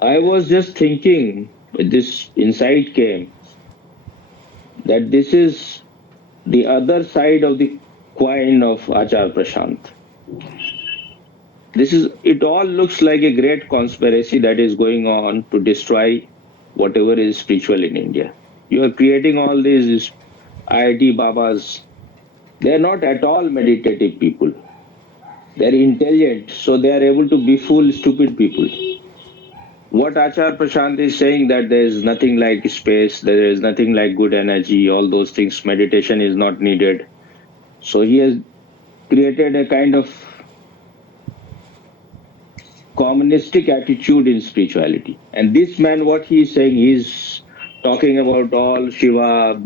I was just thinking, this insight came that this is the other side of the coin of Achar Prashant. This is, it all looks like a great conspiracy that is going on to destroy whatever is spiritual in India. You are creating all these IIT Babas. They are not at all meditative people. They are intelligent, so they are able to befool stupid people. What Achar Prashant is saying, that there is nothing like space, there is nothing like good energy, all those things, meditation is not needed. So he has created a kind of communistic attitude in spirituality. And this man, what he is saying, he's talking about all Shiva,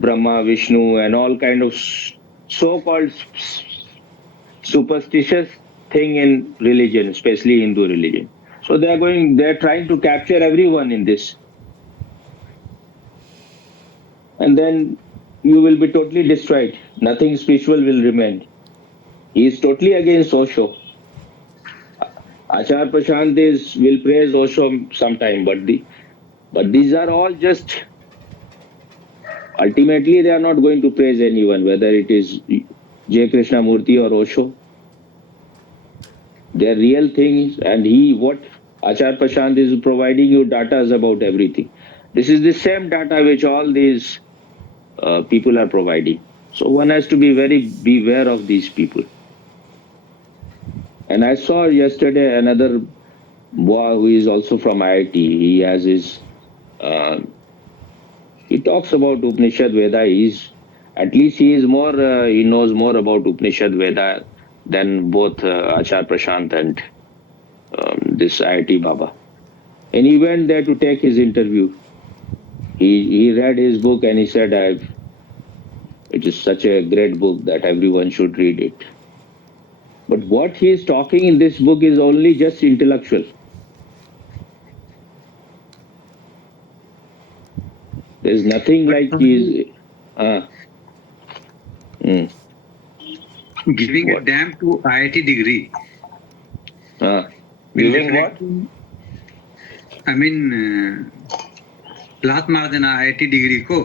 Brahma, Vishnu, and all kind of so-called superstitious thing in religion, especially Hindu religion. So they're trying to capture everyone in this. And then you will be totally destroyed. Nothing spiritual will remain. He is totally against Osho. Achar Prashant is will praise Osho sometime, but these are all just, ultimately they are not going to praise anyone, whether it is J. Krishnamurti or Osho. They are real things, and what Achar Prashant is providing you data about everything. This is the same data which all these people are providing. So one has to be very beware of these people. And I saw yesterday another boy who is also from IIT. He has his, uh, he talks about Upanishad Veda. At least he is more, he knows more about Upanishad Veda than both Achar Prashant and this IIT Baba. And he went there to take his interview. He read his book and he said, it is such a great book that everyone should read it. But what he is talking in this book is only just intellectual. There's nothing But like he's mm, giving a what? damn to IIT degree will Giving what? definitely, I mean, लात मार देना IIT degree को.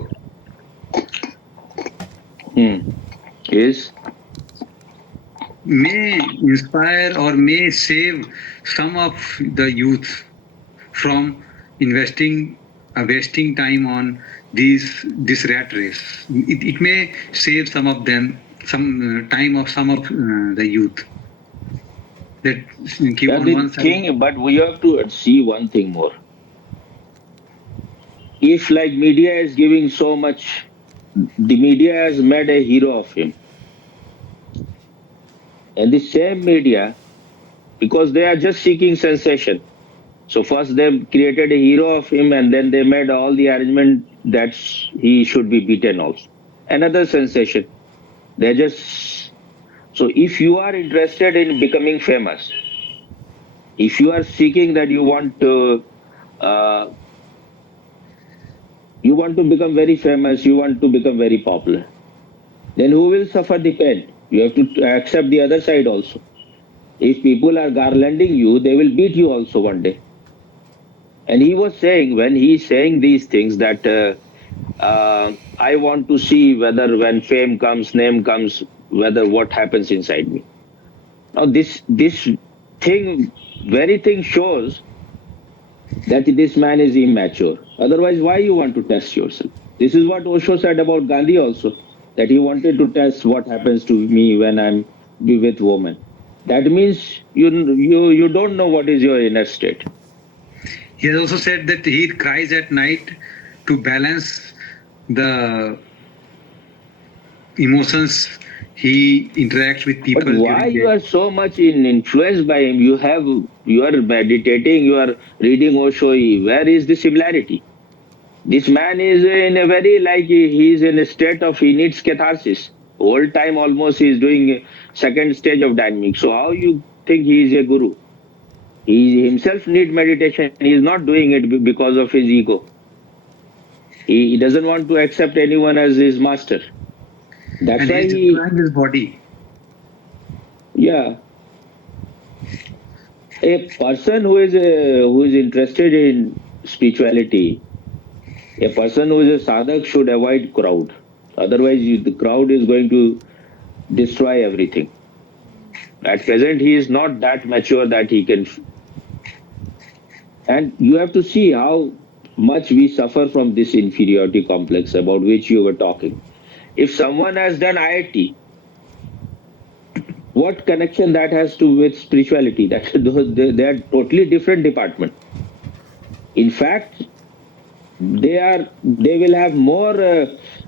Is May inspire or may save some of the youth from wasting time on this rat race. It may save some of them, some time of some of the youth that keep that on the one side. thing, but we have to see one thing more. If like media is giving so much, the media has made a hero of him. And the same media, because they are just seeking sensation. So first they created a hero of him and then they made all the arrangement that he should be beaten also. Another sensation. They're just, so if you are interested in becoming famous, if you are seeking that uh, you want to become very famous, you want to become very popular, then who will suffer the pain? You have to accept the other side also. If people are garlanding you, they will beat you also one day. And he was saying, when he's saying these things, that I want to see whether when fame comes, name comes, whether what happens inside me. Now this thing, very thing shows that this man is immature. Otherwise, why you want to test yourself? This is what Osho said about Gandhi also, that he wanted to test what happens to me when I'm be with women. That means you don't know what is your inner state. He has also said that he cries at night to balance the emotions he interacts with people But why during you the. are so much influenced by him? You are meditating, you are reading Osho. Where is the similarity? This man is in a very, like, he is in a state of, he needs catharsis. Whole time almost he is doing second stage of dynamic. So how you think he is a guru? He himself need meditation. He is not doing it because of his ego. He doesn't want to accept anyone as his master. That's And why he's he, destroying his body. yeah. A person who is interested in spirituality, a person who is a sadhak should avoid crowd. Otherwise, the crowd is going to destroy everything. At present, he is not that mature that he can. And you have to see how much we suffer from this inferiority complex about which you were talking. If someone has done IIT, what connection that has to with spirituality? That they are totally different department. In fact, they will have more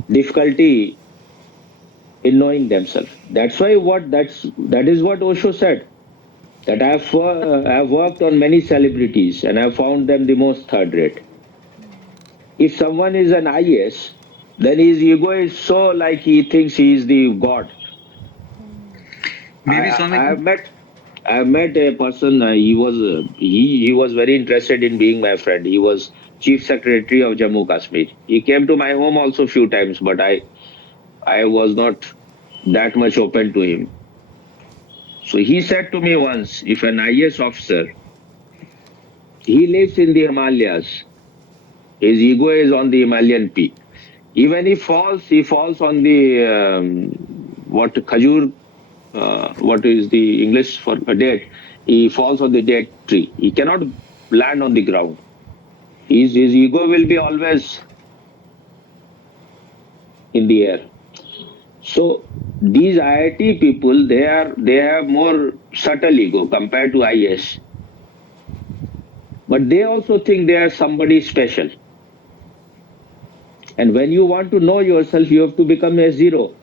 difficulty in knowing themselves. That's why that is what Osho said. That I've worked on many celebrities and I've found them the most third rate. If someone is an IS, then his ego is so like he thinks he is the god. Maybe I've Swamiji. met a person. He was very interested in being my friend. He was chief secretary of Jammu Kashmir. He came to my home also few times, but I was not that much open to him. So he said to me once, if an IS officer, he lives in the Himalayas, his ego is on the Himalayan peak. Even he falls on the what Khajur, what is the English for a date? He falls on the date tree. He cannot land on the ground. His ego will be always in the air. So these IIT people, they have more subtle ego compared to IS. But they also think they are somebody special. And when you want to know yourself, you have to become a zero.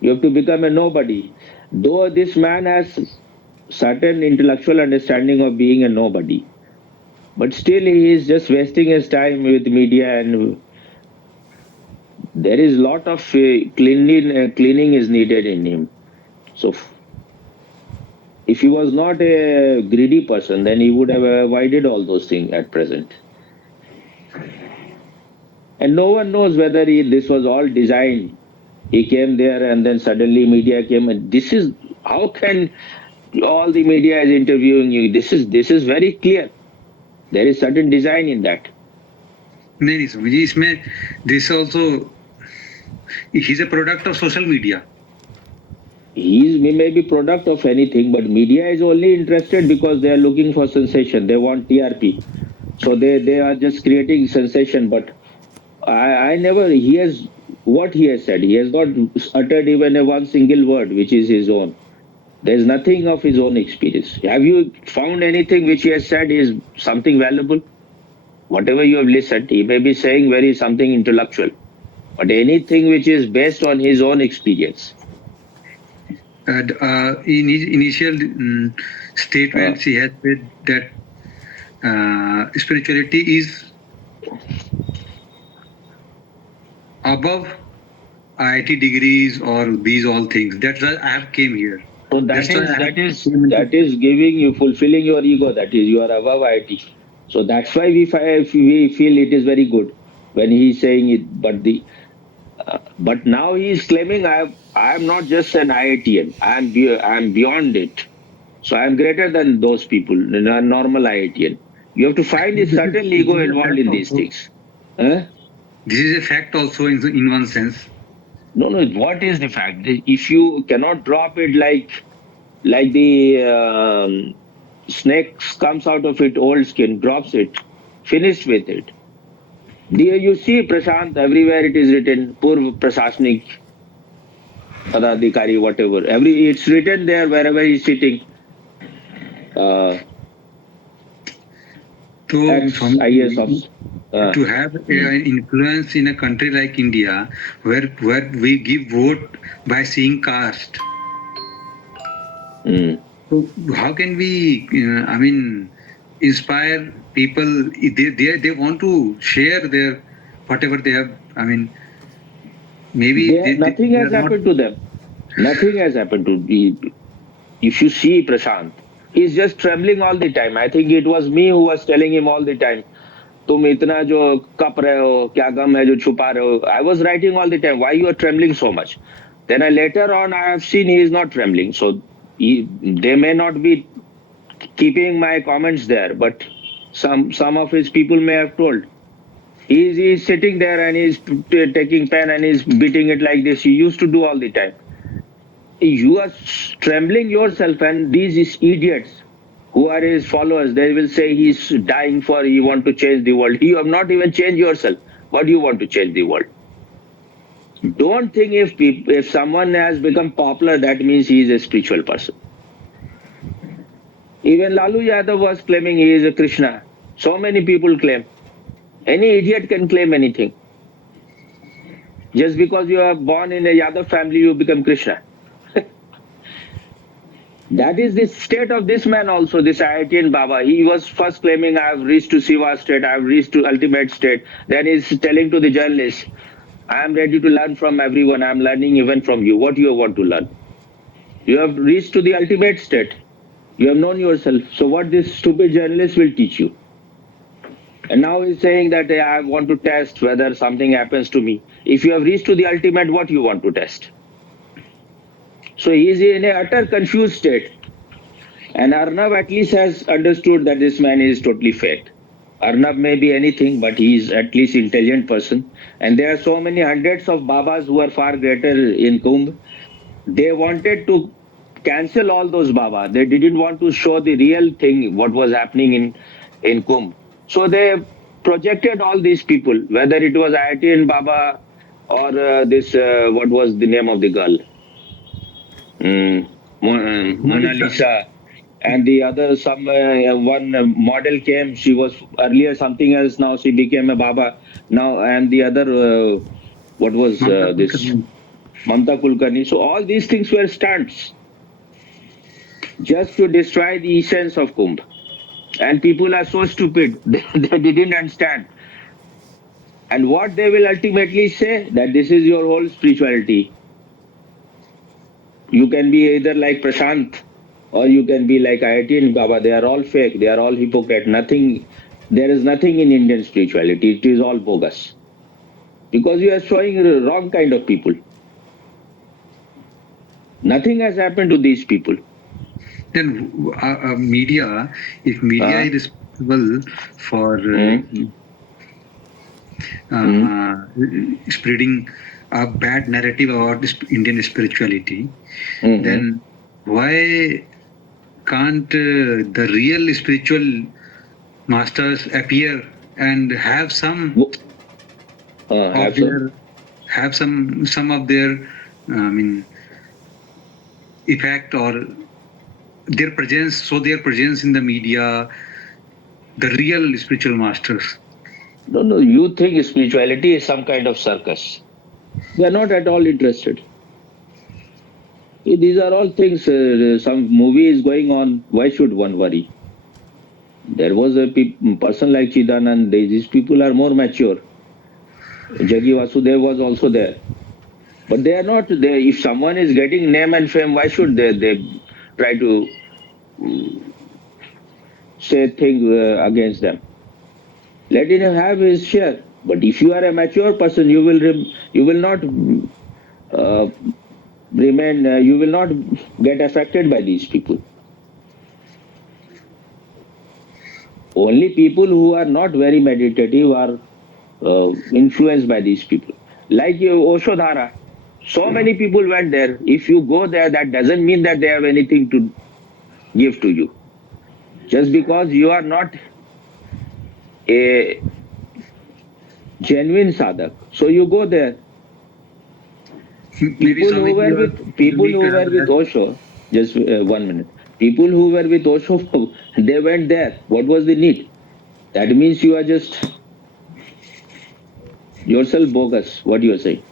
You have to become a nobody. Though this man has certain intellectual understanding of being a nobody, but still he is just wasting his time with media, and there is lot of cleaning is needed in him. So if he was not a greedy person, then he would have avoided all those things at present. And no one knows whether this was all designed. He came there and then suddenly media came, and this is how can all the media is interviewing you? This is very clear. There is certain design in that. नहीं Swamiji, इसमें this also he's a product of social media. He may be product of anything, but media is only interested because they are looking for sensation. They want TRP. So they are just creating sensation. But I never, he has, what he has said, he has not uttered even a one single word which is his own. There's nothing of his own experience. Have you found anything which he has said is something valuable? Whatever you have listened, he may be saying very something intellectual, but anything which is based on his own experience. In his initial statements, he has said that spirituality is above IIT degrees or these all things. That's why I have came here. So that is giving you, fulfilling your ego. That is, you are above IT. So that's why we feel it is very good when he is saying it. But now he is claiming I am not just an IITian. I am beyond it. So I am greater than those people, a normal IITian. You have to find a certain ego involved in these things. Huh? This is a fact also in one sense. No. What is the fact? If you cannot drop it like the snake comes out of its old skin, drops it, finished with it. You see, Prashant, everywhere it is written, Purv Prasasnik, Padadikari, whatever. It's written there wherever he's sitting. IS officer. To have an influence in a country like India, where we give vote by seeing caste. So how can we, inspire people? They want to share their whatever they have. Maybe nothing has happened to them. Nothing has happened to me. If you see Prashant, he's just trembling all the time. I think it was me who was telling him all the time, तुम इतना जो cup रहे हो, क्या गम है जो छुपा रहे हो. I was writing all the time, why you are trembling so much? Then later on I have seen he is not trembling. So they may not be keeping my comments there, but some of his people may have told. He's sitting there and he's taking pen and he's beating it like this. He used to do all the time. You are trembling yourself, and these idiots who are his followers, they will say he's dying for, he want to change the world. You have not even changed yourself. What do you want to change the world? Don't think if someone has become popular, that means he is a spiritual person. Even Lalu Yadav was claiming he is a Krishna. So many people claim. Any idiot can claim anything. Just because you are born in a Yadav family, you become Krishna. That is the state of this man also, this IITian Baba. He was first claiming, I have reached to Siva state, I have reached to ultimate state. Then he's telling to the journalists, I am ready to learn from everyone. I am learning even from you. What do you want to learn? You have reached to the ultimate state. You have known yourself. So what this stupid journalist will teach you? And now he's saying that I want to test whether something happens to me. If you have reached to the ultimate, what you want to test? So he is in a utter confused state. And Arnav at least has understood that this man is totally fake. Arnav may be anything, but he is at least intelligent person. And there are so many hundreds of Babas who are far greater in Kumbh. They wanted to cancel all those Baba. They didn't want to show the real thing, what was happening in Kumbh. So they projected all these people, whether it was IITian Baba or what was the name of the girl? Mona Lisa. And the other, one model came, she was earlier something else, now she became a Baba. Now, and the other, what was this? Mamta Kulkarni. So all these things were stunts just to destroy the essence of Kumbh. And people are so stupid, they didn't understand. And what they will ultimately say, that this is your whole spirituality. You can be either like Prashant or you can be like IITian Baba. They are all fake. They are all hypocrite. Nothing. There is nothing in Indian spirituality. It is all bogus. Because you are showing the wrong kind of people. Nothing has happened to these people. Then media, if media is responsible for spreading a bad narrative about Indian spirituality, then why can't the real spiritual masters appear and have some have some of their effect or their presence, so their presence in the media, the real spiritual masters? No, you think spirituality is some kind of circus. They are not at all interested. These are all things, some movie is going on, why should one worry? There was a person like Chidanand, these people are more mature. Jagi Vasudev was also there. But they are not there. If someone is getting name and fame, why should they try to say things against them? Let him have his share. But if you are a mature person, you will not remain. You will not get affected by these people. Only people who are not very meditative are influenced by these people. Like Oshodhara, so many people went there. If you go there, that doesn't mean that they have anything to give to you. Just because you are not a genuine sadhak, so you go there. People who were with Osho, just 1 minute. People who were with Osho, they went there. What was the need? That means you are just yourself bogus. What you are saying?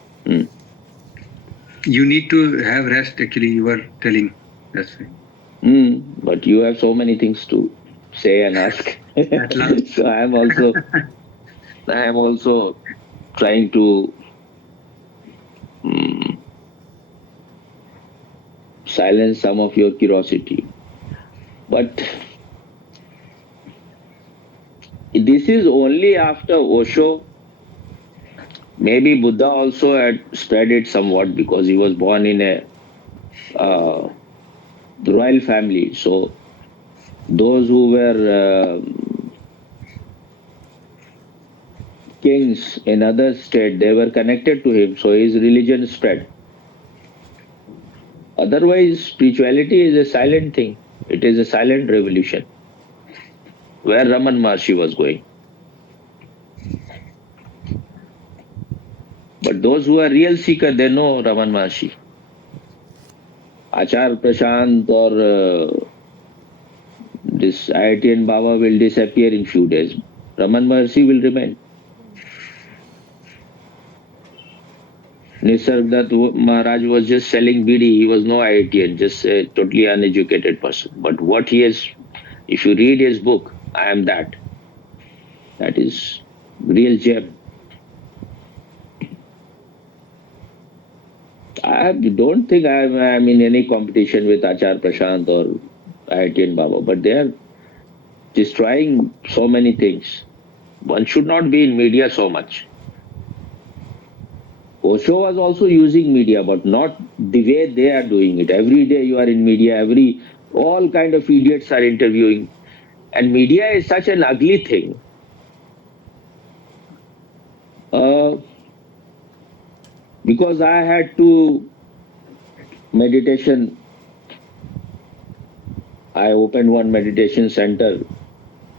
You need to have rest. Actually, you are telling. That's right. But you have so many things to say and ask. So I am also trying to silence some of your curiosity. But this is only after Osho. Maybe Buddha also had spread it somewhat because he was born in a royal family. So those who were kings in other state, they were connected to him, so his religion spread. Otherwise, spirituality is a silent thing. It is a silent revolution. Where Raman Maharshi was going. But those who are real seeker, they know Raman Maharshi. Achar Prashant or this IITN Baba will disappear in few days. Raman Maharshi will remain. Nisargadatta Maharaj was just selling bidi. He was no IITN, just a totally uneducated person. But what he has, if you read his book, I am that. That is real gem. I don't think I'm in any competition with Achar Prashant or IITN Baba, but they are destroying so many things. One should not be in media so much. Osho was also using media, but not the way they are doing it. Every day you are in media, all kind of idiots are interviewing. And media is such an ugly thing. Because I had to meditation, I opened one meditation center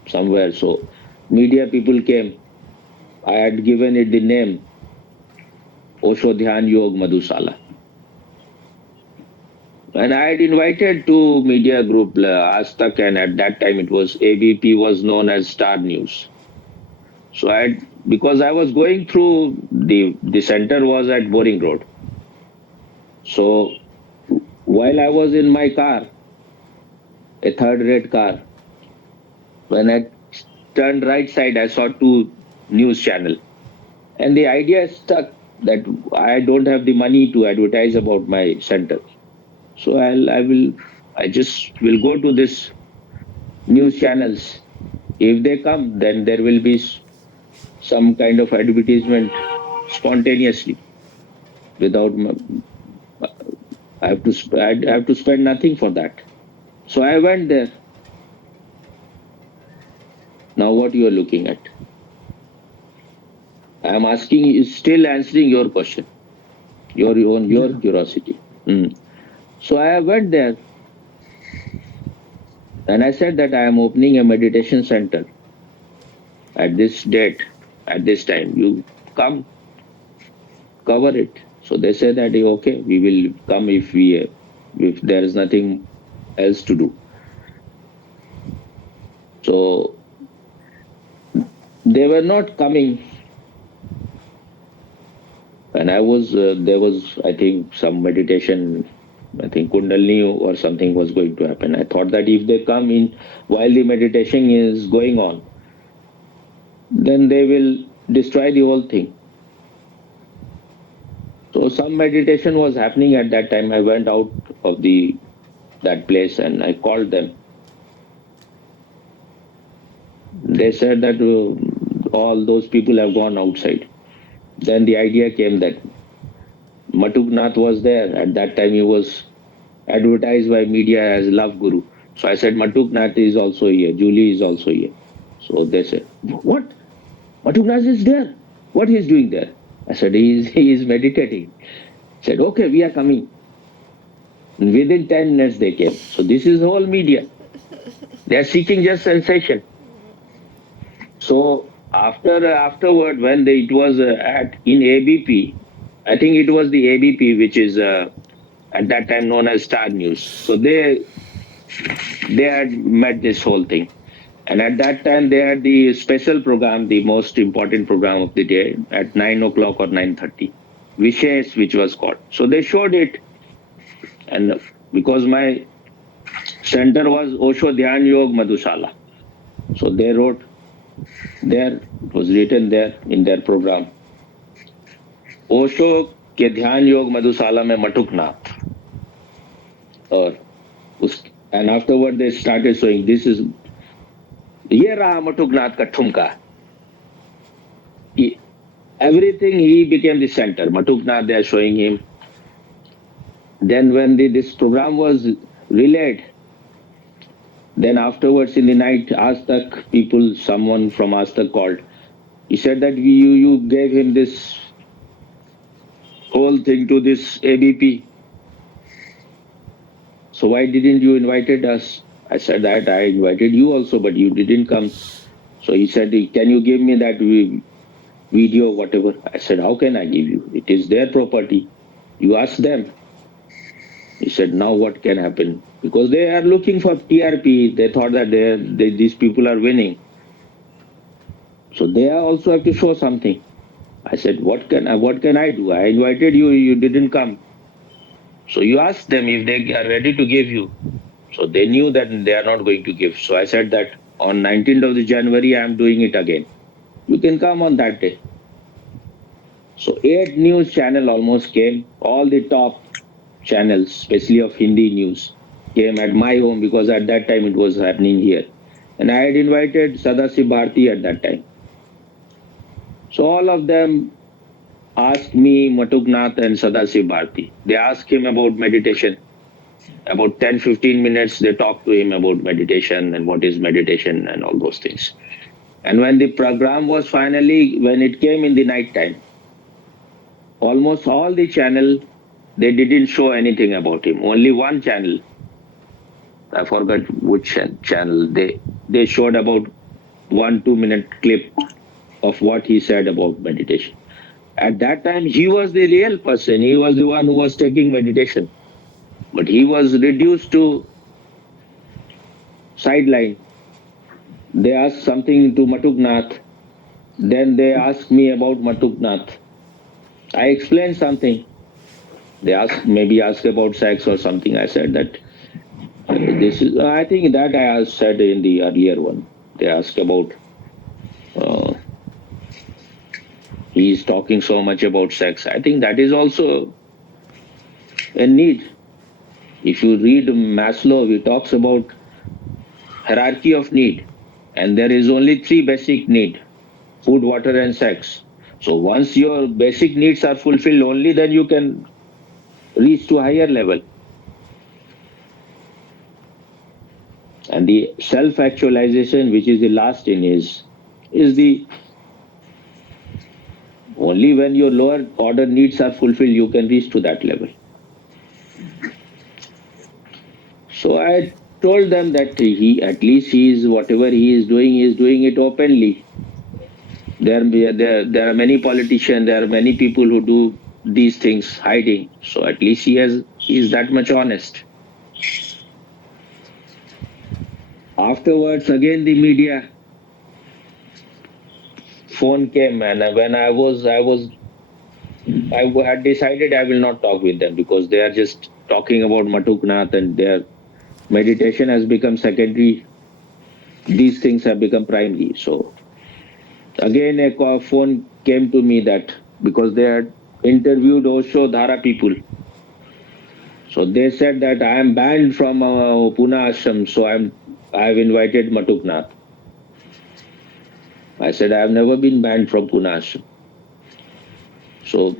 somewhere. So media people came. I had given it the name Osho Dhyan Yog Madhusala. And I had invited to media group Aaj Tak, and at that time it was ABP was known as Star News. So because I was going through the center was at Boring Road. So while I was in my car, a third-rate car, when I turned right side, I saw two news channel, and the idea stuck that I don't have the money to advertise about my center. So I just will go to this news channels. If they come, then there will be some kind of advertisement spontaneously without I have to spend nothing for that. So I went there. Now what you are looking at? I am asking you, still answering your question, your curiosity. So I went there and I said that I am opening a meditation center at this date, at this time. You come, cover it. So they said that okay, we will come if there is nothing else to do. So they were not coming, and there was I think some meditation. I think Kundalini or something was going to happen. I thought that if they come in while the meditation is going on, then they will destroy the whole thing. So some meditation was happening at that time. I went out of that place and I called them. They said that all those people have gone outside. Then the idea came that Matuknath was there. At that time he was advertised by media as Love Guru. So I said, Matuknath is also here. Julie is also here. So they said, what? Matuknath is there. What he is doing there? I said, he is meditating. I said, okay, we are coming. And within 10 minutes they came. So this is whole media. They are seeking just sensation. So afterward, when it was in ABP, I think it was the ABP which is at that time known as Star News. So they had met this whole thing. And at that time, they had the special program, the most important program of the day at 9 o'clock or 9:30, Vishesh, which was called. So they showed it. And because my center was Osho Dhyan Yog Madhusala. So they wrote there, it was written there in their program. Osho के ध्यान योग मधुशाला में मटुकनाथ और उस and afterward they started showing this is ये रहा मटुकनाथ का ठुमका. Everything he became the center. Matuknath, they are showing him. Then when this program was relayed, Then afterwards in the night, Aztak people, someone from Aztak called. He said that you gave him this whole thing to this ABP. So why didn't you invited us? I said that I invited you also, but you didn't come. So he said, can you give me that video, whatever? I said, how can I give you? It is their property. You ask them. He said, now what can happen? Because they are looking for TRP. They thought that these people are winning. So they also have to show something. I said, what can I do? I invited you, you didn't come. So you ask them if they are ready to give you. So they knew that they are not going to give. So I said that on 19th of the January, I am doing it again. You can come on that day. So 8 news channel almost came. All the top channels, especially of Hindi news, came at my home because at that time it was happening here. And I had invited Sadasi Bharti at that time. So all of them asked me, Matuknath and Sadasi Bharti. They asked him about meditation. About 10-15 minutes, they talked to him about meditation and what is meditation and all those things. And when the program was finally, when it came in the night time, almost all the channel, they didn't show anything about him. Only one channel, I forgot which channel, they showed about 1-2 minute clip of what he said about meditation. At that time, he was the real person. He was the one who was taking meditation. But he was reduced to sideline. They asked something to Matuknath. Then they asked me about Matuknath. I explained something. They maybe asked about sex or something. I said that this is, I think that I said in the earlier one. They asked about, uh, he's talking so much about sex. I think that is also a need. If you read Maslow, he talks about hierarchy of need. And there is only 3 basic need: food, water, and sex. So once your basic needs are fulfilled, only then you can reach to higher level. And the self-actualization, which is the last in is the only when your lower order needs are fulfilled, you can reach to that level. So I told them that at least he is, whatever he is doing it openly. There are many politicians, there are many people who do these things hiding. So at least he is that much honest. Afterwards, again the media phone came, and when I had decided I will not talk with them because they are just talking about Matuknath and their meditation has become secondary. These things have become primary. So again, a phone came to me that because they had interviewed Osho Dhara people. So they said that I am banned from Pune Ashram, so I have invited Matuknath. I said I have never been banned from Pune Ashram. So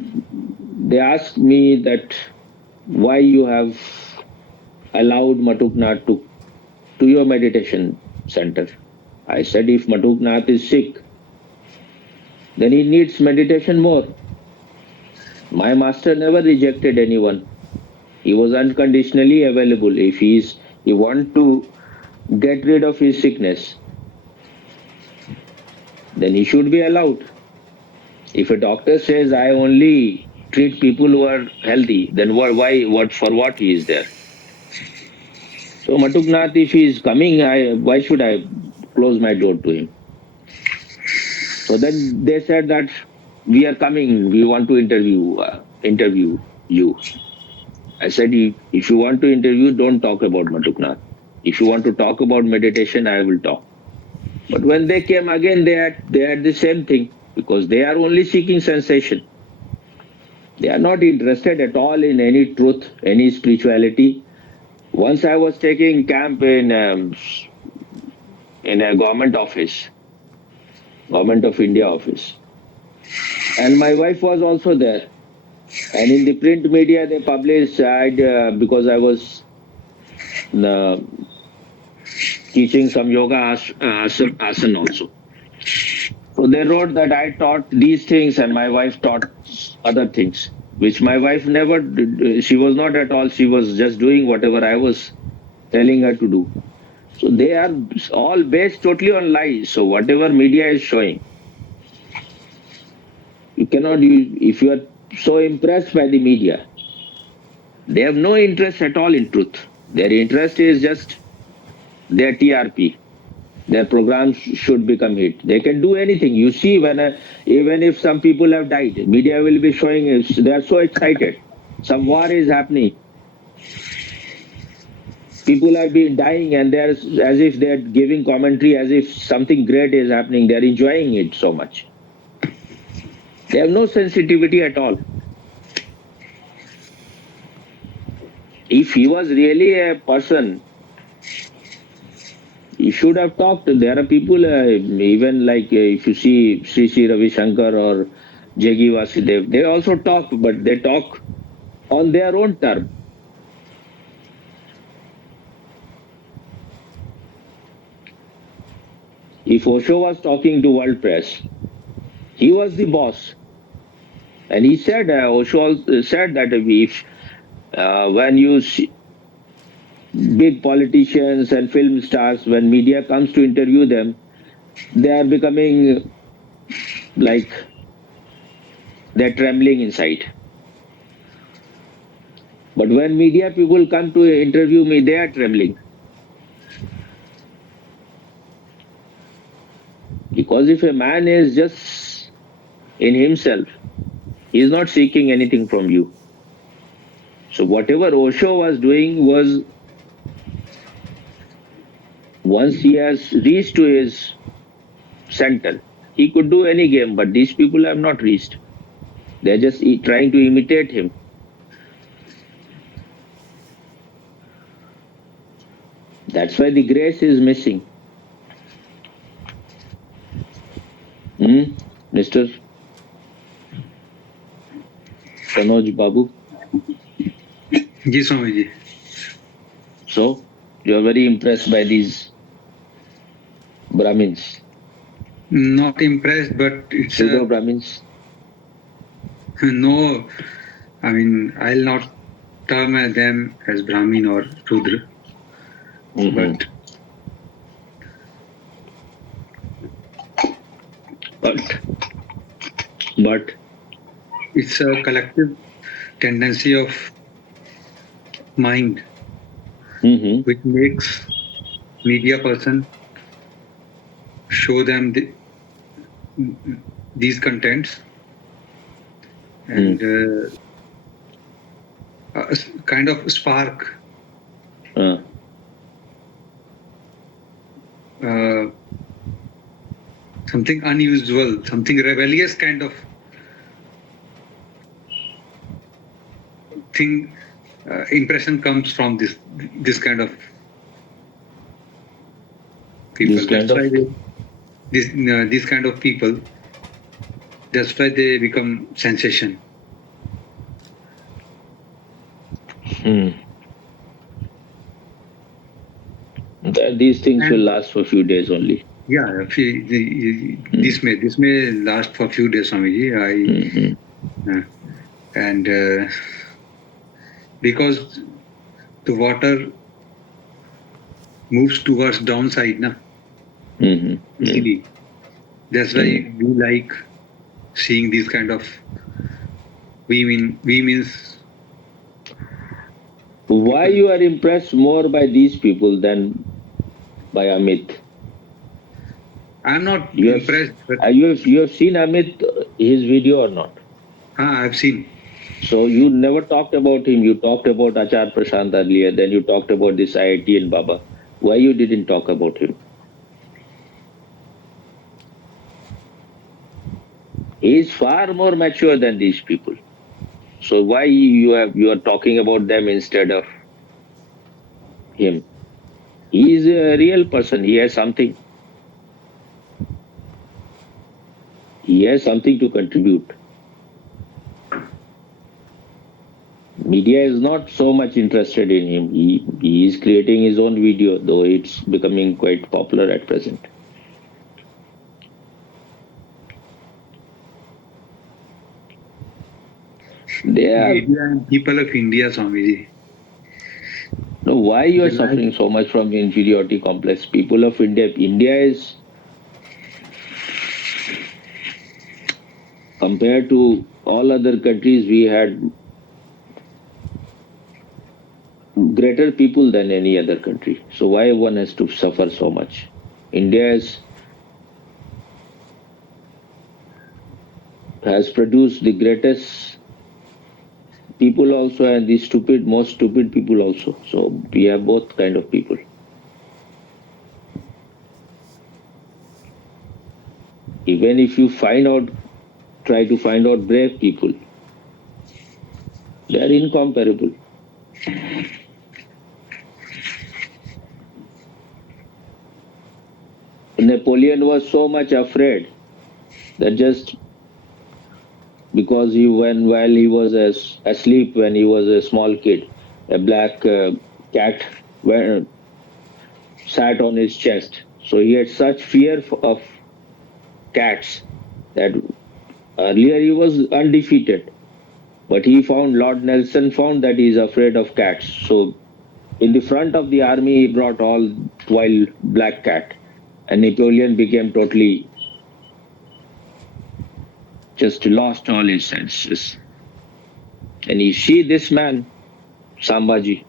they asked me that why you have allowed Matuknath to your meditation center. I said if Matuknath is sick, then he needs meditation more. My master never rejected anyone. He was unconditionally available. If he want to get rid of his sickness, then he should be allowed. If a doctor says I only treat people who are healthy, then for what he is there? So Matuknath, if he is coming, why should I close my door to him? So then they said that we are coming, we want to interview you. I said, if you want to interview, don't talk about Matuknath. If you want to talk about meditation, I will talk. But when they came again, they had the same thing because they are only seeking sensation. They are not interested at all in any truth, any spirituality. Once I was taking camp in a government office, Government of India office, and my wife was also there. And in the print media, they published because I was teaching some yoga asan also. So they wrote that I taught these things and my wife taught other things, which my wife never did. She was not at all. She was just doing whatever I was telling her to do. So they are all based totally on lies. So whatever media is showing, you cannot use, if you are so impressed by the media, they have no interest at all in truth. Their interest is just their TRP. Their programs should become hit. They can do anything. You see, even if some people have died, media will be showing. They are so excited. Some war is happening. People are being dying, and they're as if they're giving commentary, as if something great is happening. They're enjoying it so much. They have no sensitivity at all. If he was really a person, he should have talked. There are people, even like if you see Sri Ravi Shankar or Jagi Vasudev, they also talk, but they talk on their own term. If Osho was talking to world press, he was the boss. And he said, Osho said that if when you see big politicians and film stars, when media comes to interview them, they are becoming like they're trembling inside. But when media people come to interview me, they are trembling. Because if a man is just in himself, he is not seeking anything from you. So whatever Osho was doing was, once he has reached to his center, he could do any game, but these people have not reached. They're just trying to imitate him. That's why the grace is missing. Mr. Sanoj Babu. Ji Swamiji. So, you're very impressed by these Brahmins. Not impressed, but it's Pseudo Brahmins. no. I mean, I'll not term them as Brahmin or Rudra, but but it's a collective tendency of mind which makes media person show them these contents and a kind of spark something unusual, something rebellious kind of thing. Impression comes from this kind of people. These kind of people. That's why they become sensation. These things will last for a few days only. Yeah, this may last for a few days, Swamiji. And because the water moves towards downside, na. Easily. That's why we like seeing these kind of. We means. Why you are impressed more by these people than by Amit? I'm not impressed. You have seen Amit, his video or not? I've seen. So you never talked about him. You talked about Achar Prashant earlier. Then you talked about this IIT and Baba. Why you didn't talk about him? He is far more mature than these people. So why you are talking about them instead of him? He is a real person. He has something. He has something to contribute. Media is not so much interested in him. He is creating his own video, though it's becoming quite popular at present. They are. Media and people of India, Swamiji. No, why you are They like suffering so much from inferiority complex? People of India. India is, compared to all other countries, we had greater people than any other country. So why one has to suffer so much? India has produced the greatest people also and the most stupid people also. So we have both kind of people. Even if you try to find out brave people, they are incomparable. Napoleon was so much afraid that just because while he was asleep when he was a small kid, a black cat sat on his chest. So he had such fear of cats that earlier he was undefeated, but Lord Nelson found that he is afraid of cats. So in the front of the army, he brought all wild black cat, and Napoleon became totally just lost all his senses. And you see this man, Sambhaji,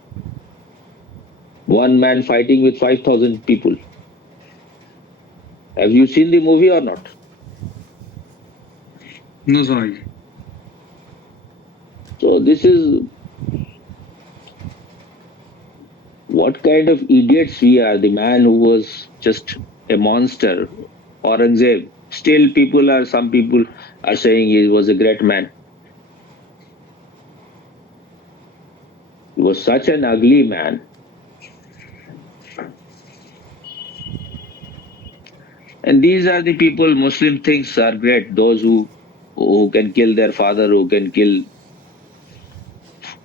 one man fighting with 5,000 people. Have you seen the movie or not? no, Swamiji. So this is what kind of idiots we are. The man who was just a monster, Aurangzeb. Still, some people are saying he was a great man. He was such an ugly man. And these are the people Muslim thinks are great. Those who can kill their father, who can kill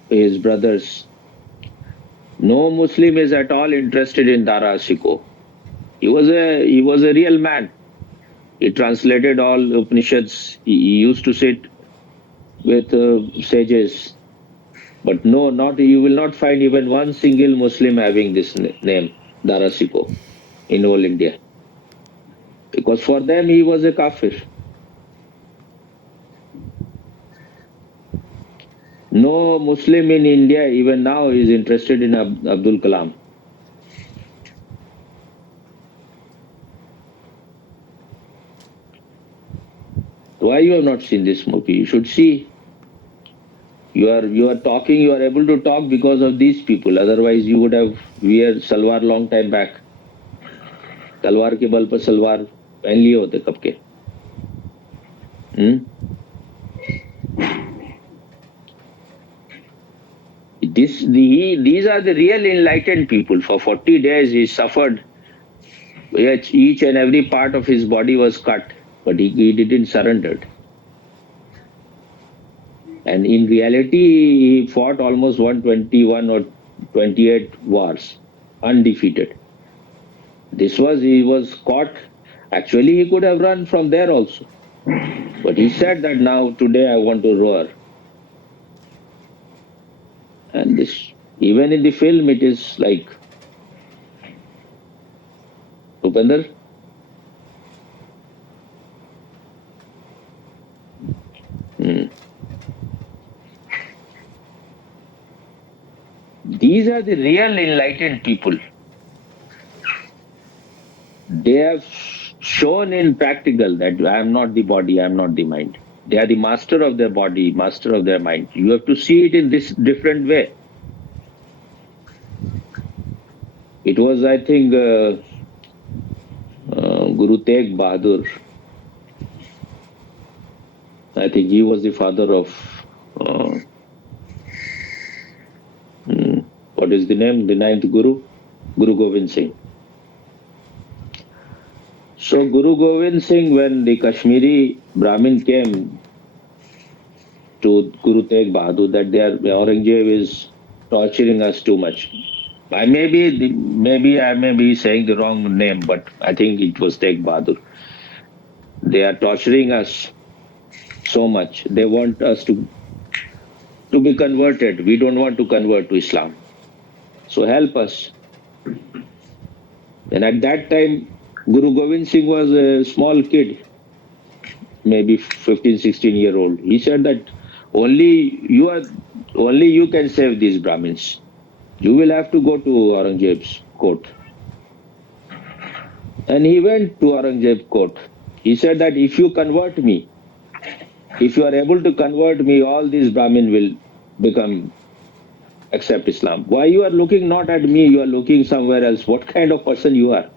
his brothers. No Muslim is at all interested in Dara Shikoh. He was a real man. He translated all Upanishads. He used to sit with sages. But no, not you will not find even one single Muslim having this name, Dara Shikoh, in all India. Because for them he was a kafir. No Muslim in India even now is interested in Abdul Kalam. Why you have not seen this movie? You should see. You are talking. You are able to talk because of these people. Otherwise, you would have wear salwar long time back. तलवार के बल पर सलवार पहन लिए होते कब के. These are the real enlightened people. For 40 days he suffered. Each and every part of his body was cut, but he didn't surrender. And in reality, he fought almost 121 or 28 wars, undefeated. He was caught. Actually, he could have run from there also. But he said that now, today I want to roar. And this, even in the film, it is like, Upender? These are the real enlightened people. They have shown in practical that I am not the body, I am not the mind. They are the master of their body, master of their mind. You have to see it in this different way. It was, I think, Guru Tegh Bahadur. I think he was the father of, what is the name? The ninth Guru? Guru Gobind Singh. So Guru Gobind Singh, when the Kashmiri Brahmin came to Guru Tegh Bahadur that Aurangzeb is torturing us too much. Maybe I may be saying the wrong name, but I think it was Tegh Bahadur. They are torturing us so much. They want us to be converted. We don't want to convert to Islam. So help us. And at that time, Guru Gobind Singh was a small kid, maybe 15, 16-year old. He said that only you can save these Brahmins. You will have to go to Aurangzeb's court. And he went to Aurangzeb's court. He said that if you convert me, if you are able to convert me, all these Brahmin will become accept Islam. Why you are looking not at me, you are looking somewhere else. What kind of person you are?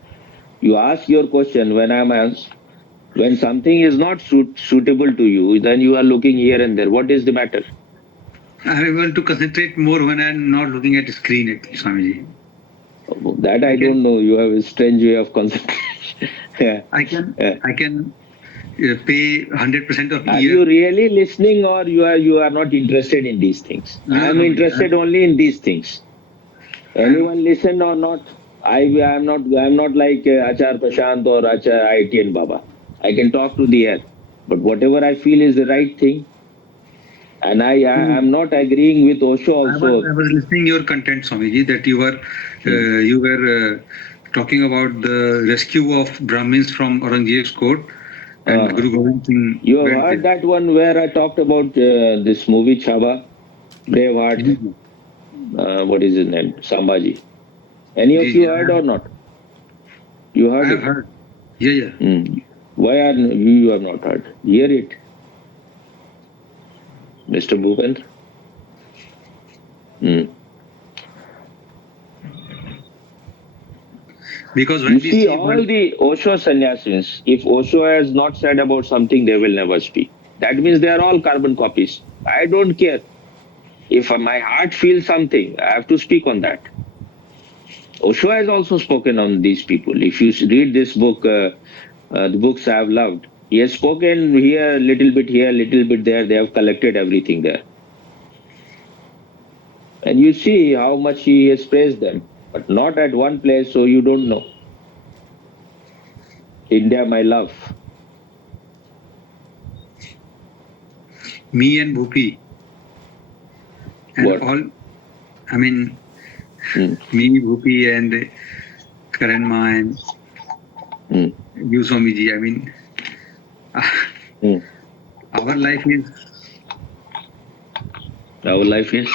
You ask your question when something is not suitable to you, then you are looking here and there. What is the matter? I'm able to concentrate more when I'm not looking at the screen, actually, Swamiji. That I don't know. You have a strange way of concentration. Yeah. I can pay 100% of Are year. you really listening, or you are not interested in these things? No, I am no, interested only in these things. Anyone listen or not? I'm not like Achar Prashant or Achar ITN Baba. I can talk to the air, but whatever I feel is the right thing, and I'm not agreeing with Osho also. I was listening your content, Swamiji, that you were talking about the rescue of Brahmins from Aurangzeb's court, and Guru Gobind Singh. You have went heard there. that one where I talked about this movie Chhaba, Braveheart. What is his name? Sambhaji. Any of you heard or not? You heard I have it? heard. Yeah. Why are you have not heard? Hear it, Mr. Bhupendra. Because when You we see, see all the Osho sannyasis, if Osho has not said about something, they will never speak. That means they are all carbon copies. I don't care. If my heart feels something, I have to speak on that. Osho has also spoken on these people. If you read this book, the books I have loved, he has spoken here, a little bit here, little bit there. They have collected everything there. And you see how much he has praised them, but not at one place, so you don't know. India, my love. me and Bhupi and What? all, I mean, me, Bhupi, and Karanma and you, Swamiji, I mean, our life is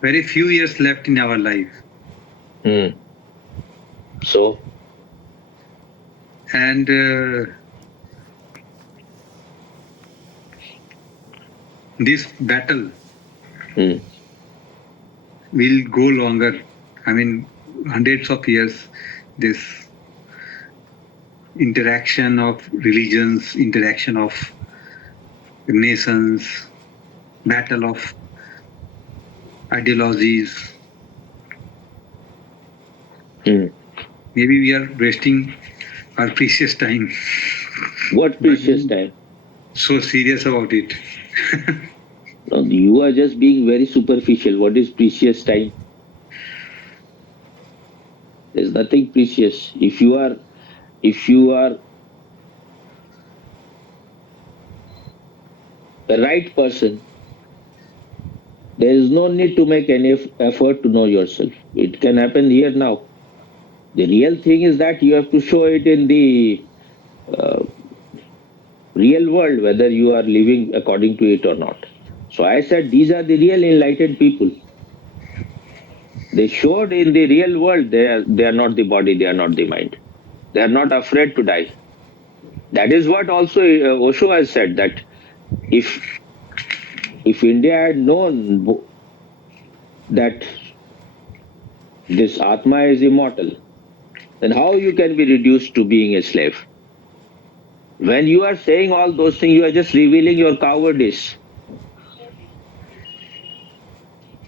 very few years left in our life. So? And this battle will go longer. I mean, hundreds of years. This interaction of religions, interaction of nations, battle of ideologies. Maybe we are wasting our precious time. What precious time? So serious about it. No, you are just being very superficial. What is precious time? There's nothing precious. If you are the right person, there is no need to make any effort to know yourself. It can happen here now. The real thing is that you have to show it in the real world, whether you are living according to it or not. So I said these are the real enlightened people. They showed in the real world they are not the body, they are not the mind. They are not afraid to die. That is what also Osho has said, that if India had known that this Atma is immortal, then how you can be reduced to being a slave? When you are saying all those things, you are just revealing your cowardice.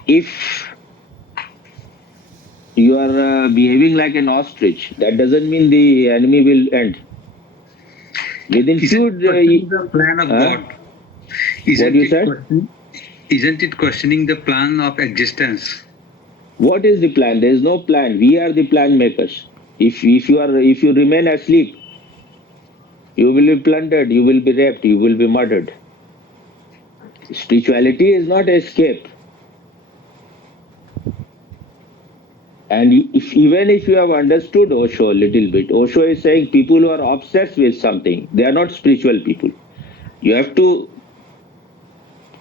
If you are behaving like an ostrich, that doesn't mean the enemy will end. Within few the plan of God. What Isn't you it said? question, isn't it questioning the plan of existence? What is the plan? There is no plan. We are the plan makers. If you remain asleep, you will be plundered, you will be raped, you will be murdered. Spirituality is not escape. And even if you have understood Osho a little bit, Osho is saying people who are obsessed with something, they are not spiritual people. You have to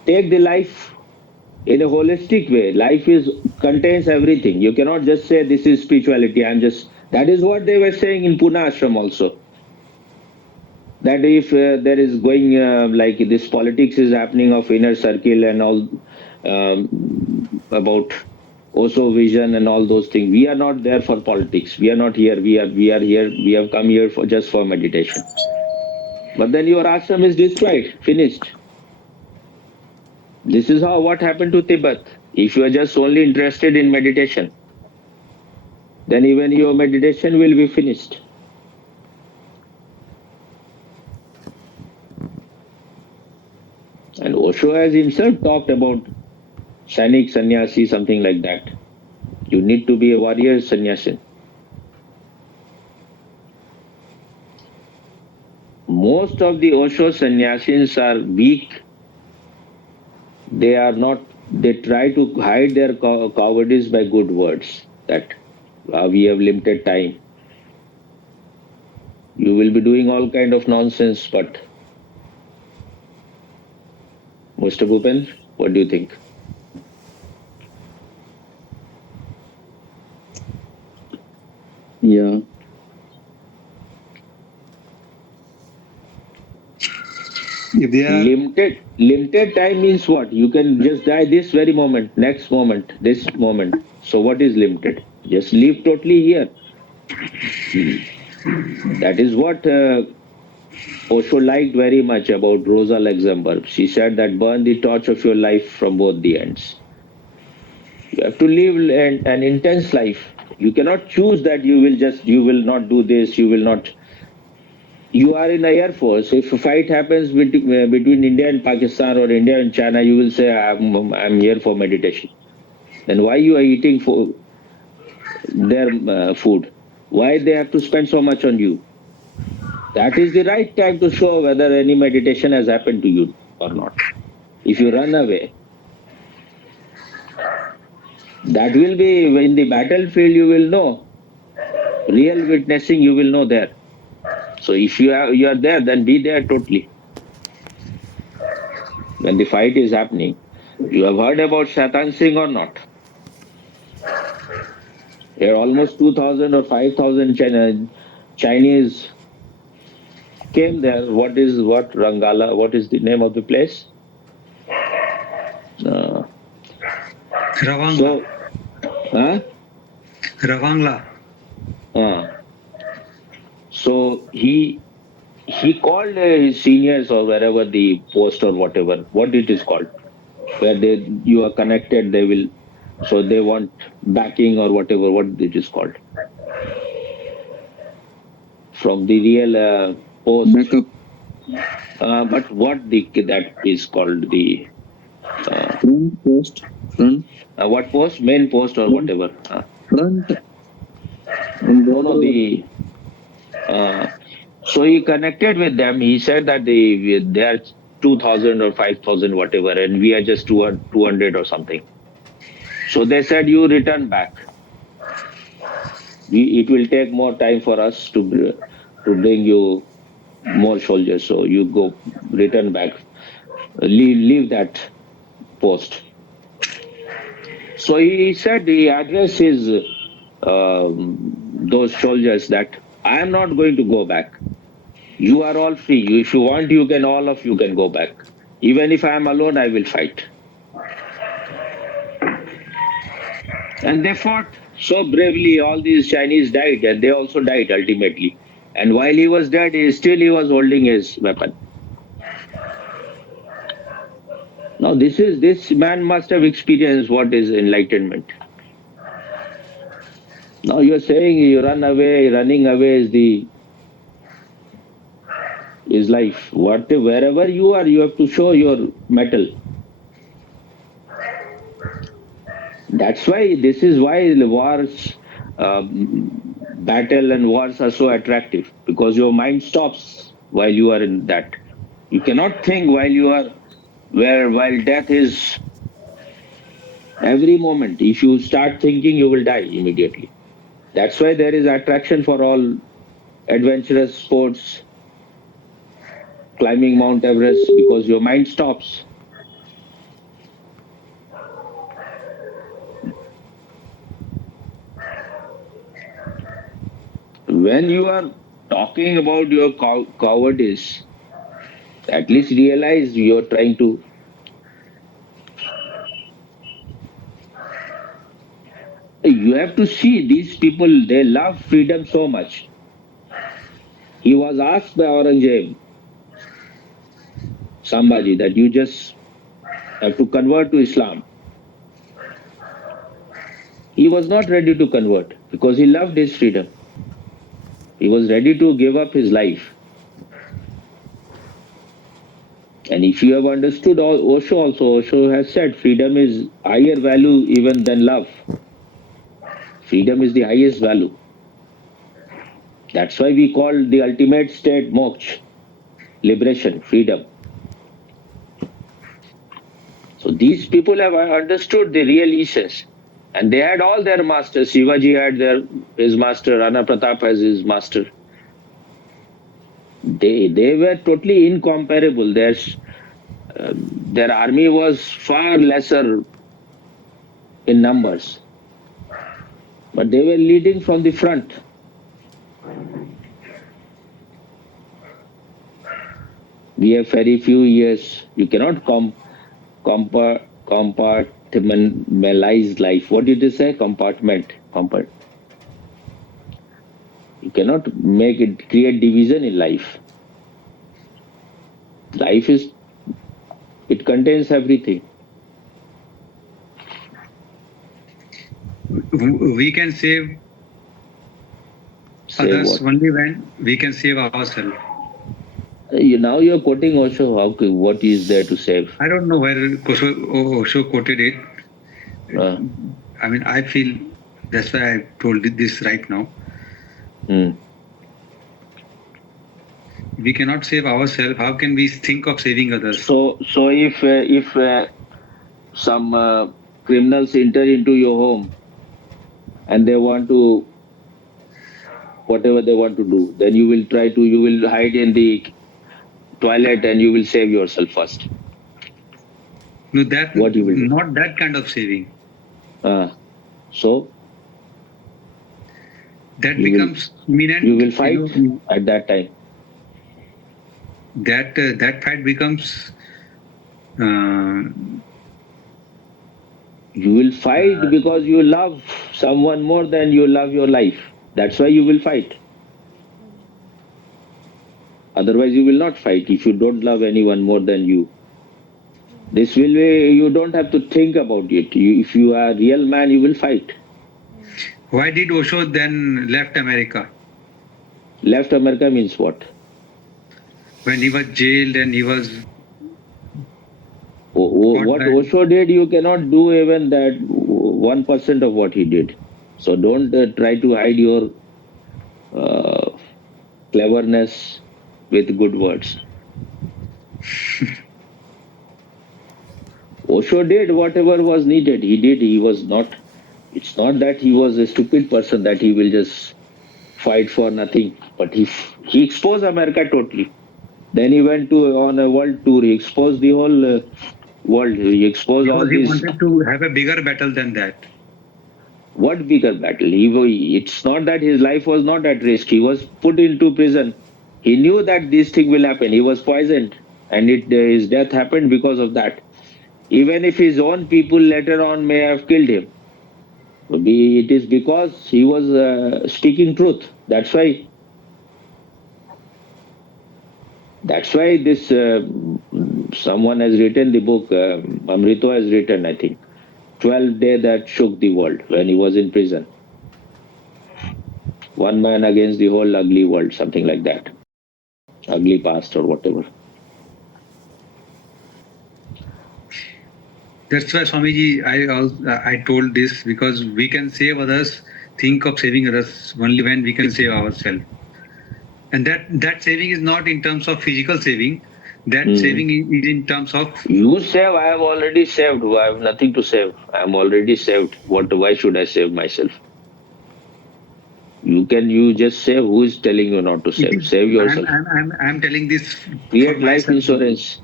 take the life in a holistic way. Life is contains everything. You cannot just say this is spirituality. I'm just that is what they were saying in Pune Ashram also. That if there is going like this politics is happening of inner circle and all about also vision and all those things, we are not there for politics. We are not here. We are here. We have come here for just for meditation. But then your ashram is destroyed, finished. This is how what happened to Tibet. If you are just only interested in meditation, then even your meditation will be finished. And Osho has himself talked about Sainik sannyasi, something like that. You need to be a warrior sannyasi. Most of the Osho sannyasis are weak. They are not, they try to hide their cowardice by good words that we have limited time. You will be doing all kind of nonsense, but Mr. Bhupen, what do you think? Yeah. If they are Limited time means what? You can just die this very moment, next moment, this moment. So what is limited? Just live totally here. That is what Osho liked very much about Rosa Luxemburg. She said that burn the torch of your life from both the ends. You have to live an intense life. You cannot choose that you will not do this, you will not. You are in the Air Force. If a fight happens between India and Pakistan or India and China, you will say, I'm here for meditation. Then why you are eating for their food? Why they have to spend so much on you? That is the right time to show whether any meditation has happened to you or not. If you run away, that will be in the battlefield, you will know. Real witnessing, you will know there. So if you are there, then be there totally. When the fight is happening, you have heard about Shaitan Singh or not? There are almost 2,000 or 5,000 Chinese came there. What Rangala? What is the name of the place? Uh, Ravangla, so, huh? Ravangla. Uh, so he called his seniors or wherever the post or whatever, what it is called, where you are connected, they will, so they want backing or whatever, what it is called, from the real post. Backup. But what that is called, the Front post. Front. what post, main post or Front. whatever. Front. On No, border. the uh, so he connected with them. He said that they are 2,000 or 5,000 whatever, and we are just 200 or something. So they said, you return back. It will take more time for us to bring you more soldiers. So you go return back. Leave that post. So he said he addressed his those soldiers that I am not going to go back. You are all free. If you want, you can all of you can go back. Even if I am alone, I will fight. And they fought so bravely. All these Chinese died, and they also died ultimately. And while he was dead, he was holding his weapon. Now, this man must have experienced what is enlightenment. Now you're saying you run away, running away is the is life. Wherever you are, you have to show your mettle. That's why this is why the wars, battle and wars are so attractive, because your mind stops while you are in that. You cannot think while you are while death is every moment. If you start thinking, you will die immediately. That's why there is attraction for all adventurous sports, climbing Mount Everest, because your mind stops. When you are talking about your cowardice, at least realize you're trying to. You have to see these people, they love freedom so much. He was asked by Aurangzeb, Sambhaji, that you just have to convert to Islam. He was not ready to convert because he loved his freedom. He was ready to give up his life. And if you have understood Osho also, Osho has said freedom is higher value even than love. Freedom is the highest value. That's why we call the ultimate state moksha, liberation, freedom. So these people have understood the real essence. And they had all their masters. Shivaji had his master, Rana Pratap has his master. They were totally incomparable. Their army was far lesser in numbers, but they were leading from the front. We have very few years. You cannot compartmentalize life. What did you say? Compartment. You cannot create division in life. Life it contains everything. We can save others What? only when we can save ourselves. Now you're quoting Osho. What is there to save? I don't know where Osho quoted it. Uh, I mean, I feel that's why I told this right now. We cannot save ourselves. How can we think of saving others? So if some criminals enter into your home and they want to whatever they want to do, then you will hide in the toilet and you will save yourself first. No, that What you will do? not that kind of saving. So that becomes imminent. You will fight at that time. That fight becomes. You will fight because you love someone more than you love your life. That's why you will fight. Otherwise, you will not fight if you don't love anyone more than you. This will be, you don't have to think about it. If you are a real man, you will fight. Why did Osho then left America? Left America means what? When he was jailed and he was. What Osho did, you cannot do even that 1% of what he did. So don't try to hide your cleverness with good words. Osho did whatever was needed. He did. He was not. It's not that he was a stupid person that he will just fight for nothing. But he exposed America totally. Then he went on a world tour. He exposed the whole world. He exposed all he these. Wanted to have a bigger battle than that. What bigger battle? It's not that his life was not at risk. He was put into prison. He knew that this thing will happen. He was poisoned, and his death happened because of that. Even if his own people later on may have killed him, it is because he was speaking truth. That's why. That's why this someone has written the book. Amrito has written, I think, 12 Day that shook the world when he was in prison. One man against the whole ugly world, something like that. ugly past or whatever. That's why Swamiji, I told this because we can save others. Think of saving others only when we can save ourselves. And that saving is not in terms of physical saving. That saving is in terms of You save, I have already saved. I have nothing to save. I am already saved. Why should I save myself? You just save. Who is telling you not to it save? is. Save yourself. I'm telling this for Create life myself. insurance.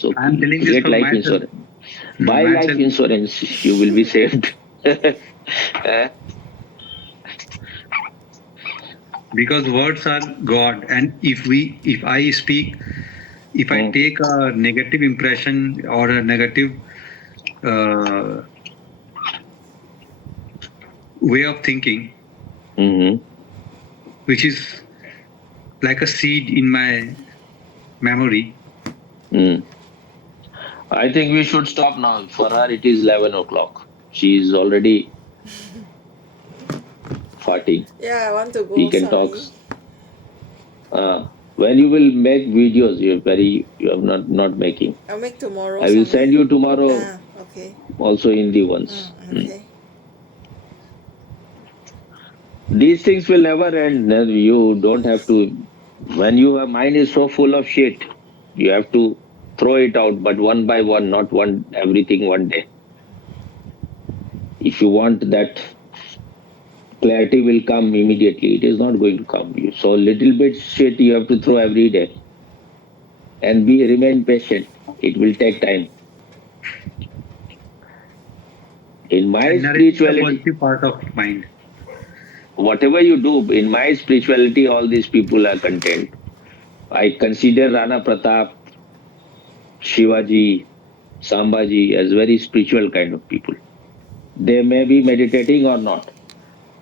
So I'm telling this create for life myself. insurance. Buy life Myself. insurance. You will be saved. Uh, Because words are God, and if I speak, if I take a negative impression or a negative uh, way of thinking, mhm. which is like a seed in my memory. Mm. I think we should stop now. For her, it is 11 o'clock. She is already farting. Yeah, I want to We go, can talk. sorry. When you will make videos, you are not making. I'll make tomorrow, I will Swami. send you tomorrow Okay. also Hindi ones. Okay. These things will never end. You don't have to. When your mind is so full of shit, you have to throw it out, but one by one, not one everything one day. If you want that clarity will come immediately, it is not going to come. So little bit shit you have to throw every day, and remain patient. It will take time. In my And nourishing the spirituality, positive part of mind. whatever you do, in my spirituality, all these people are content. I consider Rana Pratap, Shivaji, Sambhaji as very spiritual kind of people. They may be meditating or not,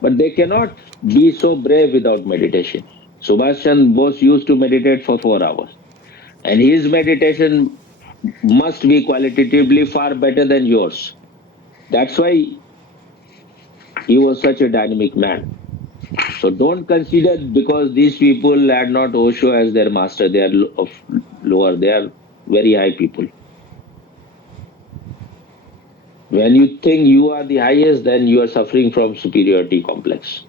but they cannot be so brave without meditation. Subhash Chandra Bose used to meditate for 4 hours, and his meditation must be qualitatively far better than yours. That's why he was such a dynamic man. So don't consider because these people are not Osho as their master, they are lower, they are very high people. When you think you are the highest, then you are suffering from superiority complex.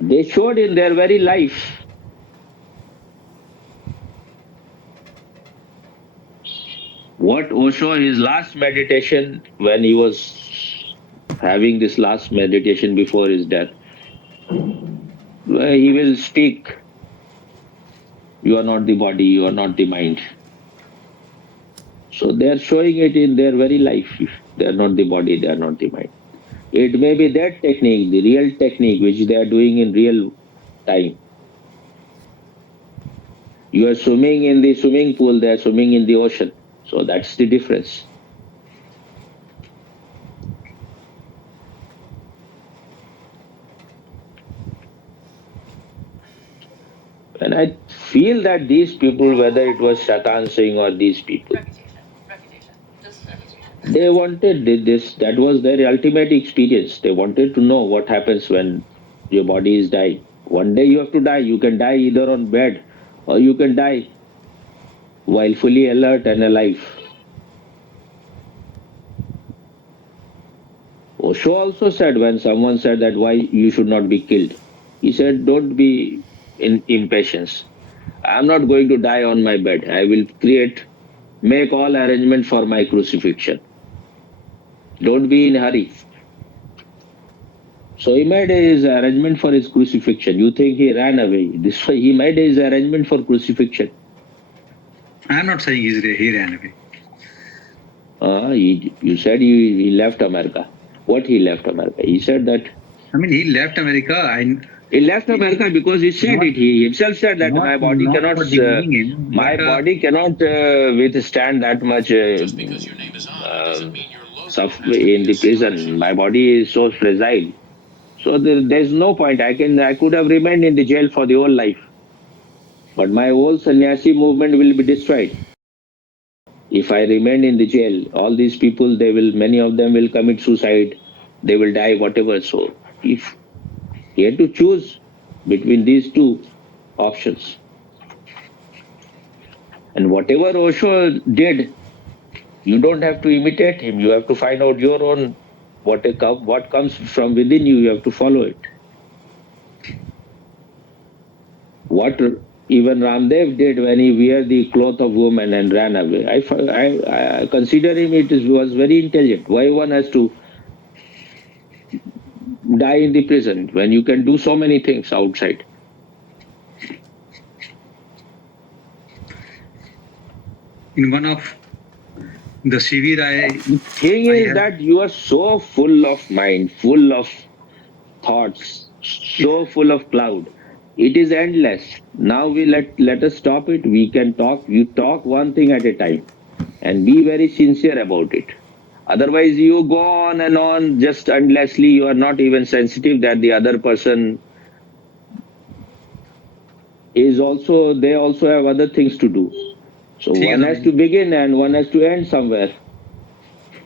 They showed in their very life. What Osho, his last meditation, when he was having this last meditation before his death, he will speak, you are not the body, you are not the mind. So they are showing it in their very life. They are not the body, they are not the mind. It may be that technique, the real technique, which they are doing in real time. You are swimming in the swimming pool, they are swimming in the ocean. So that's the difference. And I feel that these people, whether it was Shatan Singh or these people, they wanted this, that was their ultimate experience. They wanted to know what happens when your body is dying. One day you have to die. You can die either on bed or you can die while fully alert and alive. Osho also said when someone said that why you should not be killed, he said, don't be in impatience. I am not going to die on my bed. I will make all arrangement for my crucifixion. Don't be in hurry. So he made his arrangement for his crucifixion. You think he ran away. This way he made his arrangement for crucifixion. I'm not saying he ran away. You said he left America. What he left America? He said that. I mean, he left America. He left America because he said it. He himself said that my body not cannot. for demeaning him, My but, body cannot withstand that much in the prison. My body is so fragile. So there's no point. I could have remained in the jail for the whole life. But my whole sannyasi movement will be destroyed. If I remain in the jail, all these people, many of them will commit suicide. They will die, whatever. So if He had to choose between these two options. And whatever Osho did, you don't have to imitate him. You have to find out your own what comes from within you. You have to follow it. What even Ramdev did when he wear the cloth of woman and ran away. I consider him was very intelligent. Why one has to die in the prison when you can do so many things outside? In one of the Shivir, The thing is that you are so full of mind, full of thoughts, so full of cloud. It is endless. Now we let us stop it. We can talk. You talk one thing at a time and be very sincere about it. Otherwise, you go on and on just endlessly. You are not even sensitive that the other person is also, they also have other things to do. So ठीक है one has Swami to ji. begin and one has to end somewhere.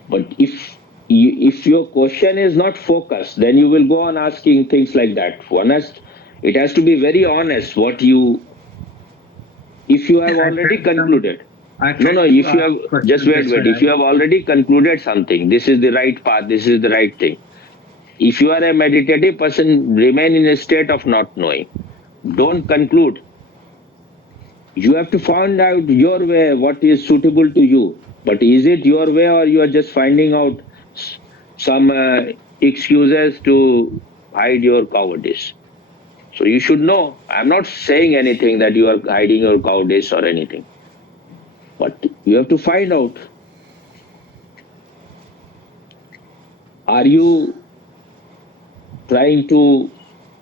But if your question is not focused, then you will go on asking things like that. It has to be very honest. If you have I already felt some. concluded, I no, felt no, to if you ask have, just questions. wait, That's why wait. If you have already concluded something, this is the right path, this is the right thing. If you are a meditative person, remain in a state of not knowing. Don't conclude. You have to find out your way, what is suitable to you. But is it your way or you are just finding out some excuses to hide your cowardice? So you should know. I'm not saying anything that you are hiding your cowardice or anything. But you have to find out, are you trying to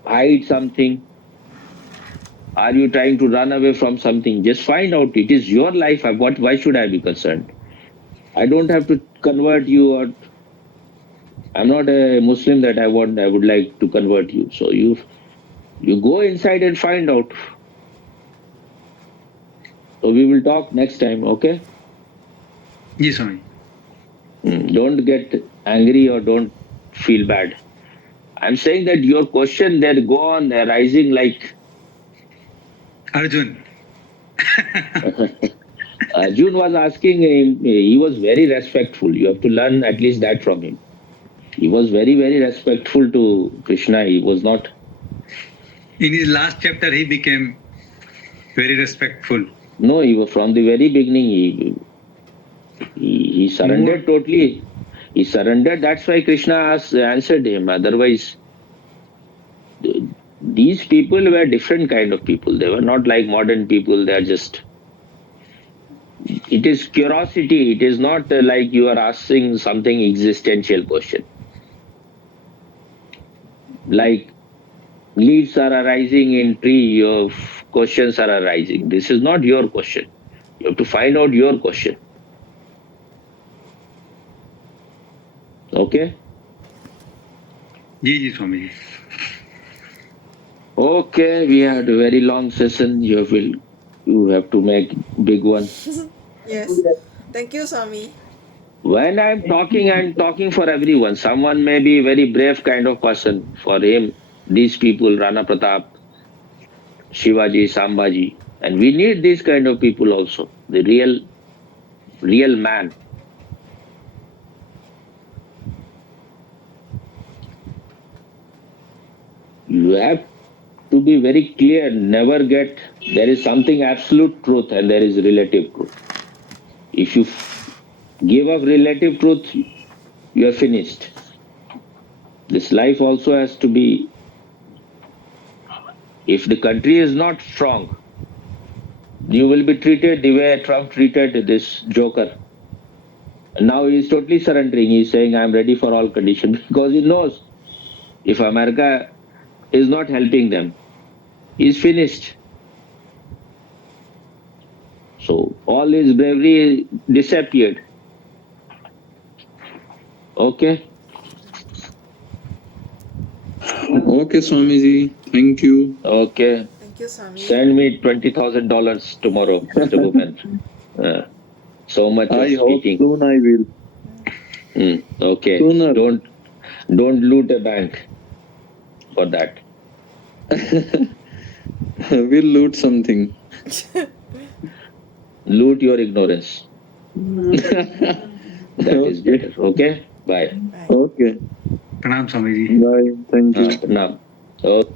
hide something? Are you trying to run away from something? Just find out. It is your life. Why should I be concerned? I don't have to convert you, or I'm not a Muslim that I would like to convert you. So you go inside and find out. So we will talk next time, okay? Ji Swami. Don't get angry or don't feel bad. I'm saying that your question that go on arising like Arjun. Arjun was asking him, he was very respectful. You have to learn at least that from him. He was very, very respectful to Krishna. He was not. In his last chapter, he became very respectful. No, he was from the very beginning. He surrendered totally. He surrendered. That's why Krishna answered him. Otherwise, these people were different kind of people. They were not like modern people. They are just. It is curiosity. It is not like you are asking something existential question. Like leaves are arising in tree, your questions are arising. This is not your question. You have to find out your question. Okay? Ji ji Swami ji. Okay, we had a very long session. You have to make big one. Yes. Thank you, Swami. When I'm talking for everyone. Someone may be very brave kind of person. For him, these people, Rana Pratap, Shivaji, Sambhaji, and we need these kind of people also. The real man. You have to be very clear. Never get, there is something absolute truth and there is relative truth. If you give up relative truth, you are finished. This life also has to be, if the country is not strong, you will be treated the way Trump treated this joker. Now he is totally surrendering. He is saying, I'm ready for all conditions because he knows if America is not helping them, he is finished. So all his bravery disappeared. Okay? Okay, Swamiji. Thank you. Okay. Thank you, Swami. Send me $20,000 tomorrow, Mr. Bhupen. So much of I hope speaking. soon I will. Okay. Sooner. Don't loot a bank for that. We'll loot something. Loot your ignorance. That is better. Okay? Bye. Bye. Okay. Pranam Swamiji. Bye. Thank you. Pranam. Okay.